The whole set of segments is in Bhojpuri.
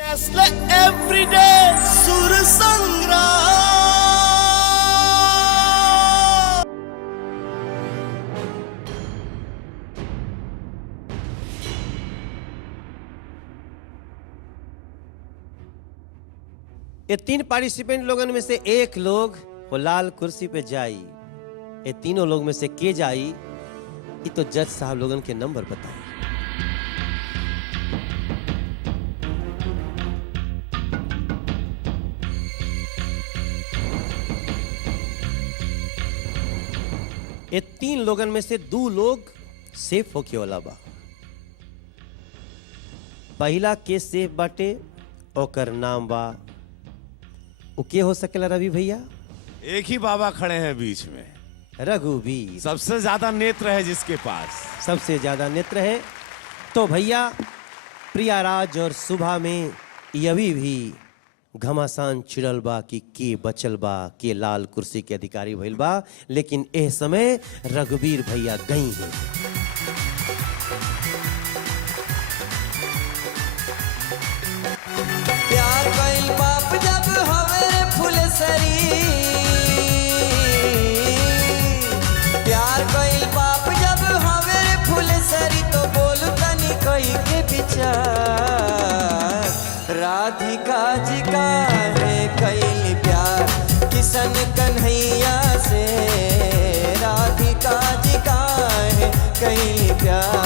एवरीडे सुर संग्राम। ये तीन पार्टिसिपेंट लोगन में से एक लोग वो लाल कुर्सी पे जाई। ये तीनों लोग में से के जाई, ये तो जज साहब लोगन के नंबर बताए। ये तीन लोगन में से दो लोग सेफ होके वाला बा। पहला केस सेफ बाटे, ओकर नाम बा वो के हो सकेला रवि भैया? एक ही बाबा खड़े हैं बीच में, रघुवीर। सबसे ज्यादा नेत्र है जिसके पास, सबसे ज्यादा नेत्र है। तो भैया प्रियाराज और सुबह में यही भी घमासान चिड़ल बा कि के बचल बा, के लाल कुर्सी के अधिकारी भइल बा। लेकिन एह समय रघुवीर भैया गई हैं। प्यार कइल बाप जब हवे रे फुलसरी, प्यार कइल बाप जब हवे रे फुलसरी, तो बोल तनी कई के विचार। राधिका जी का है कइल प्यार किशन कन्हैया से, राधिका जी का है कइल प्यार।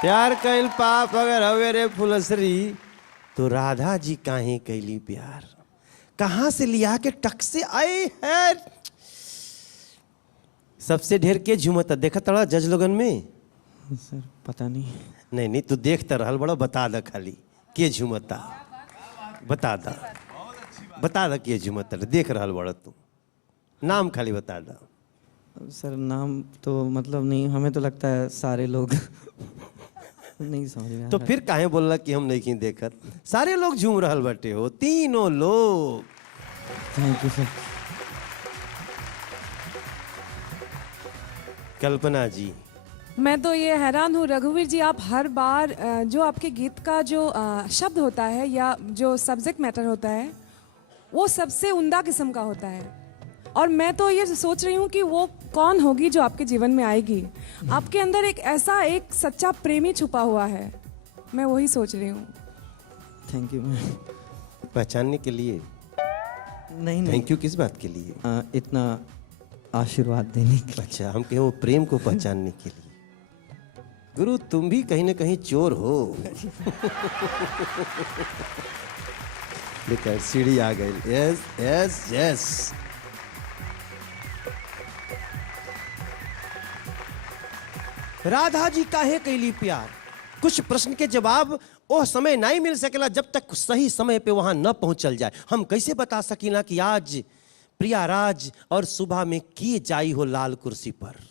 प्यार कैल पाप अगर हवे रे फुलसरी, तो राधा जी काहे कैली प्यार? कहां से लिया के टक से आए हैं? सबसे ढेर के झुमता देखा तड़ा जज लोगन में? सर पता नहीं। नहीं नहीं तू देखता रहल बड़ा, बता दा खाली के झुमता, बता दा, बता दा के झुमता, देख रहल बड़ा तू, नाम खाली बता दा। सर नाम तो मतलब नहीं, हमें तो लगता है सारे लोग नहीं समझ में। तो फिर काहे बोलला कि हम नहीं देखत? सारे लोग झूम रहल बटे हो, तीनों लोग। थैंक यू सर। कल्पना जी, मैं तो ये हैरान हूँ रघुवीर जी, आप हर बार जो आपके गीत का जो शब्द होता है या जो सब्जेक्ट मैटर होता है वो सबसे उम्दा किस्म का होता है। और मैं तो ये सोच रही हूँ कि वो कौन होगी जो आपके जीवन में आएगी। आपके अंदर एक ऐसा एक सच्चा प्रेमी छुपा हुआ है, मैं वही सोच रही हूँ। Thank you ma'am. पहचानने के लिए नहीं थैंक यू किस बात के लिए? इतना आशीर्वाद देने के लिए। अच्छा, हम कहें वो प्रेम को पहचानने के लिए। गुरु तुम भी कहीं ना कहीं चोर हो। लेकिन सीढ़ी आ गई। Yes yes yes. Radha ji काहे कैली प्यार? कुछ प्रश्न के जवाब वो समय नहीं मिल सकेला जब तक सही समय पे वहां न पहुंचल जाए। हम कैसे बता सकीला कि आज प्रियाराज और सुबह में किए जाई हो लाल कुर्सी पर?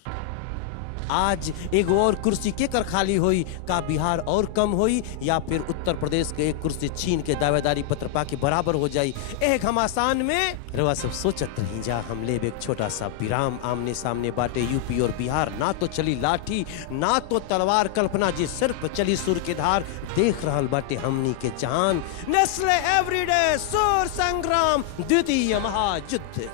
आज एक और कुर्सी के कर खाली होई? का बिहार और कम होई या फिर उत्तर प्रदेश के एक कुर्सी छीन के दावेदारी पत्र पा के बराबर हो जाई? एक घमासान में रवा सब सोचत रही जा। हम ले एक छोटा सा विराम। आमने सामने बाटे यूपी और बिहार। ना तो चली लाठी ना तो तलवार, कल्पना जी सिर्फ चली सुर के धार। देख रहल बाटे हमनी के जहान। नेस्ले एवरीडे सुर संग्राम द्वितीय महायुद्ध।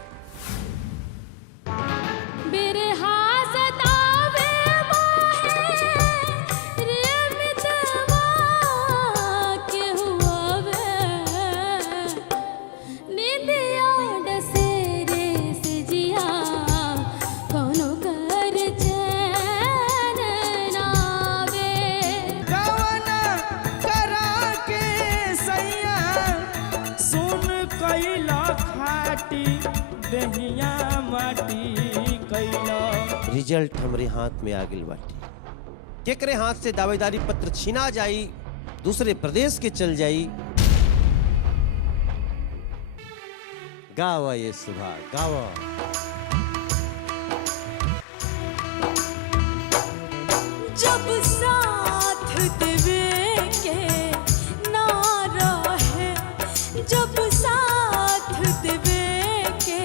रिजल्ट हमरे हाथ में आ गइल बाटे। केकरे हाथ से दावेदारी पत्र छीना जाई, दूसरे प्रदेश के चल जाई। गावा ये सुबह गावा। जब साथ देवे के ना रहे, जब साथ देवे के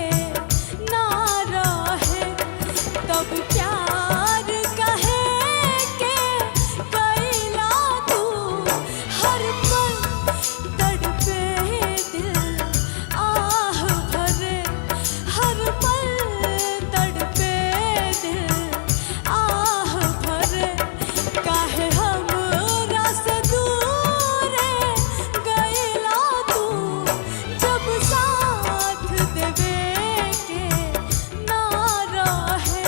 ना रहे, तब प्यार कहे के कैला तू। हर पल तड़पे दिल आह भरे, हर पल तड़पे दिल आह भरे। काहे हमरा से दूर गइला तू, जब साथ देवे के ना रहे।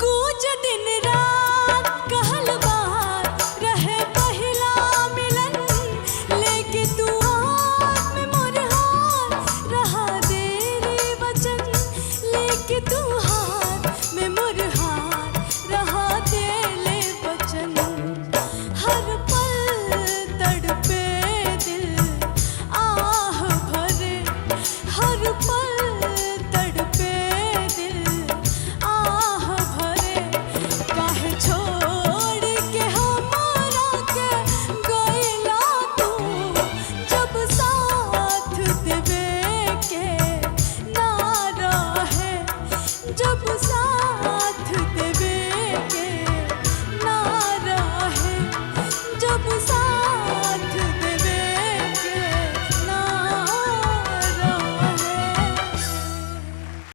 गूंज दिन रात कहल बात रहे पहिला मिलन, लेके तू हाथ में मोर हाथ रहा देरी वचन, लेके तू हाथ में मोर हाथ रहा देले वचन। हर पल तड़पे दिल आह भरे, हर पल तड़पे दिल आह भरे। काहे छोड़ के हमरा के गइला तू, जब साथ देवे के ना रहे, जब साथ